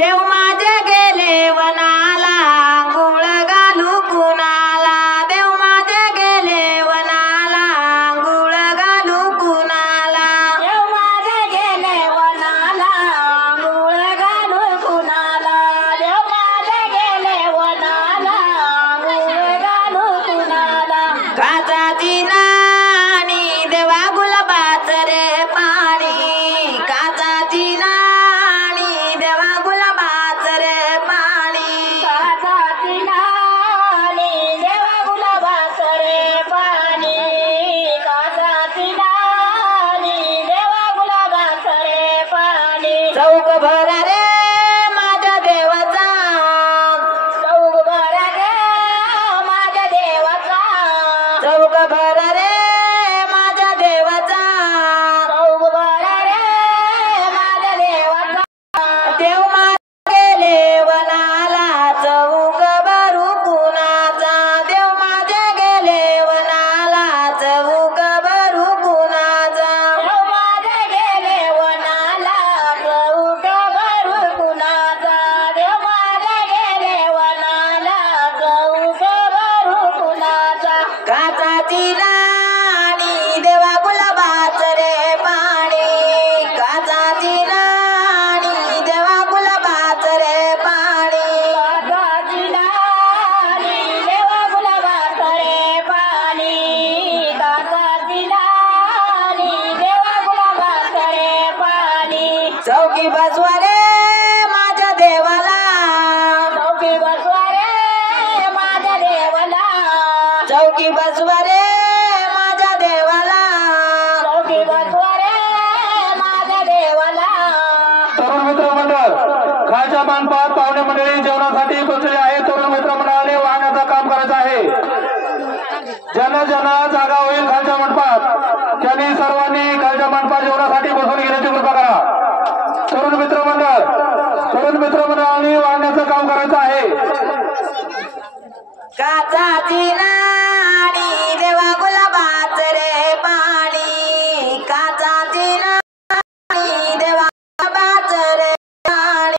देव माझे गेले वनाला गुळ घालू कुणाला देव माझे गेले वनाला गुळ घालू कुणाला देव माझे गेले वनाला गुळ घालू कुणाला देव माझे गेले वनाला गुळ घालू कुणाला काचाची नाणी देवा गुलाबाच रे पाणी काचाची नाणी देवा गुलाबाच रे पाणी काचाची नाणी देवा गुलाबाच रे पाणी काचाची नाणी देवा गुलाबाच रे पाणी चौक भर रे माझ्या देवाचा चौक भर रे माझ्या देवाचा चौक भर रे माझ्या देवाचा चौक भर रे माझ्या देवाचा देव माझे गेले वनाला चौक भरू कुणाचा देव माझे गेले वनाला चौक भरू कुणाचा देव माझे गेले वनाला चौक भरू कुणाचा देव माझे गेले वनाला चौक भरू कुणाचा काचाची नाणी देवा गुलाबाच रे पाणी काचाची नाणी देवा गुलाबाच रे पाणी काचाची नाणी देवा गुलाबाच रे पाणी काचाची नाणी देवा गुलाबाच रे पाणी चौकी बसवा रे माझ्या देवाला चौकी बसवा रे माझ्या देवाला चौकी बसवा रे माझ्या देवाला चौकी बसवा रे माझ्या देवाला तरुण मित्र मंडळ खालच्या मानपात पाहुणे मंडळी जेवणासाठी बसलेले आहे। तरुण मित्र मंडळाने वाहण्याचं काम करायचं आहे। ज्यांना ज्यांना जागा होईल खालच्या मंडपात त्यांनी सर्वांनी खालच्या मंडपात जेवणासाठी बसून घेण्याची कृपा करा। तरुण मित्र मंडळाने वाहण्याचं काम करायचं आहे। काचाची नाणी देवा गुलाबाच रे पाणी काचाची नाणी देवा गुलाबाच रे पाणी